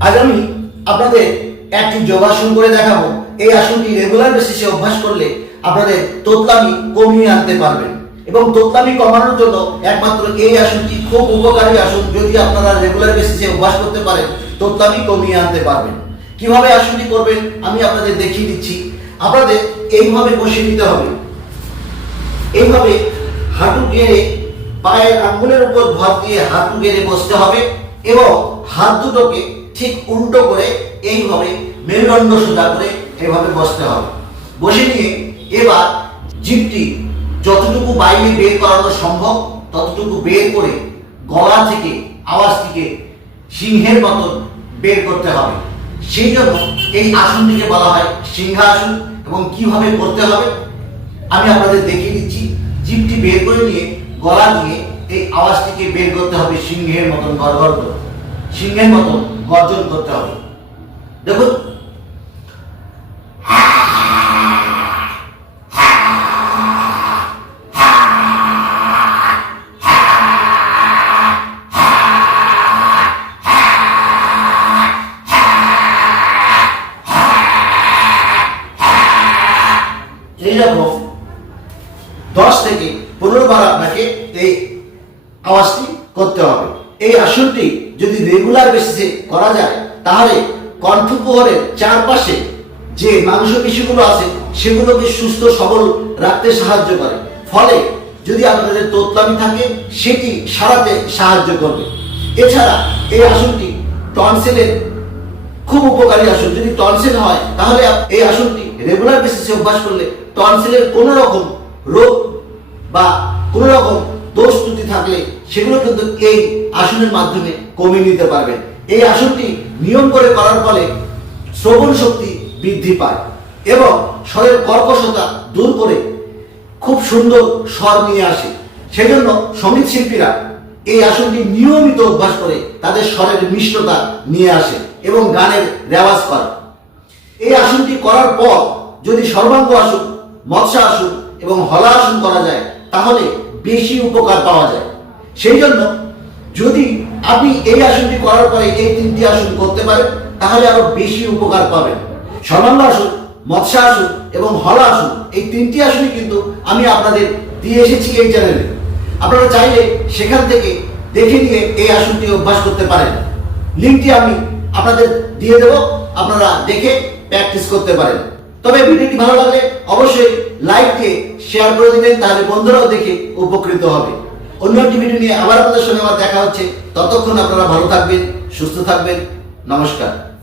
আজ আমি আপনাদের একটি যোগাসন করে দেখাবো। এই আসনটি রেগুলার বেসিসে অভ্যাস করলে আপনাদের তোতলামি কমিয়ে আনতে পারবেন। এবং তোতলামি কমানোর জন্য একমাত্র এই আসনটি খুব উপকারী আসন। যদি আপনারা রেগুলার বেসিসে অভ্যাস করতে পারেন, তোতলামি কমিয়ে আনতে পারবেন। কীভাবে আসনটি করবেন, আমি আপনাদের দেখিয়ে দিচ্ছি। আপনাদের এইভাবে বসে নিতে হবে। এইভাবে হাঁটু গেড়ে পায়ের আঙ্গুলের উপর ভর দিয়ে হাঁটু গেড়ে বসতে হবে এবং হাত দুটোকে ঠিক উল্টো করে এইভাবে মেরুদণ্ড সোজা করে এভাবে বসতে হবে। বসে নিয়ে এবার জিপটি যতটুকু বাইরে বের করানো সম্ভব ততটুকু বের করে গলা থেকে আওয়াজটিকে সিংহের মতন বের করতে হবে। সেই জন্য এই আসনটিকে বলা হয় সিংহাসন এবং কীভাবে করতে হবে আমি আপনাদের দেখিয়ে দিচ্ছি। জিপটি বের করে নিয়ে গলা দিয়ে এই আওয়াজটিকে বের করতে হবে সিংহের মতন গড়গড় করে। সিংহের মতন গর্জন করতে হবে। দেখুন। দশ থেকে পনেরো বার আপনাকে এই আওয়াজটি করতে হবে। এই আসনটি যদি রেগুলার বেসিসে করা যায়, তাহলে কণ্ঠকুহরের চারপাশে যে মাংসপেশিগুলো আছে, সেগুলোকে সুস্থ সবল রাখতে সাহায্য করে। ফলে যদি আপনাদের তোতলামি থাকে, সেটি সারাতে সাহায্য করবে। এছাড়া এই আসনটি টনসেলের খুব উপকারী আসন। যদি টনসিল হয়, তাহলে এই আসনটি রেগুলার বেসিসে অভ্যাস করলে টনসিলের কোনো রকম রোগ বা কোনো রকম দোষ ত্রুটি থাকলে সেগুলো কিন্তু এই আসনের মাধ্যমে কমিয়ে নিতে পারবেন এই আসনটি নিয়ম করে করার ফলে শ্রবণ শক্তি বৃদ্ধি পায় এবং স্বরের কর্কশতা দূর করে খুব সুন্দর স্বর নিয়ে আসে। সেজন্য সংগীত শিল্পীরা এই আসনটি নিয়মিত অভ্যাস করে তাদের স্বরের মিষ্টতা নিয়ে আসে এবং গানের রেওয়াজ করে এই আসনটি করার পর যদি সর্বাঙ্গ আসন, মৎস্য আসন এবং হলা আসন করা যায়, তাহলে বেশি উপকার পাওয়া যায়। সেই জন্য যদি আপনি এই আসনটি করার পরে এই তিনটি আসন করতে পারেন, তাহলে আরও বেশি উপকার পাবেন। সর্বাঙ্গ আসন, মৎস্য আসন এবং হলা আসন, এই তিনটি আসনই কিন্তু আমি আপনাদের দিয়ে এসেছি এই চ্যানেলে আপনারা চাইলে সেখান থেকে দেখে নিয়ে এই আসনটি অভ্যাস করতে পারেন। লিঙ্কটি আমি আপনাদের দিয়ে দেব, আপনারা দেখে প্র্যাকটিস করতে পারেন। তবে ভিডিওটি ভালো লাগলে অবশ্যই লাইক দিয়ে শেয়ার করে দিবেন, তাহলে বন্ধুরাও দেখে উপকৃত হবে। অন্য একটি ভিডিও নিয়ে আবার আপনাদের সঙ্গে আমার দেখা হচ্ছে। ততক্ষণ আপনারা ভালো থাকবেন, সুস্থ থাকবেন। নমস্কার।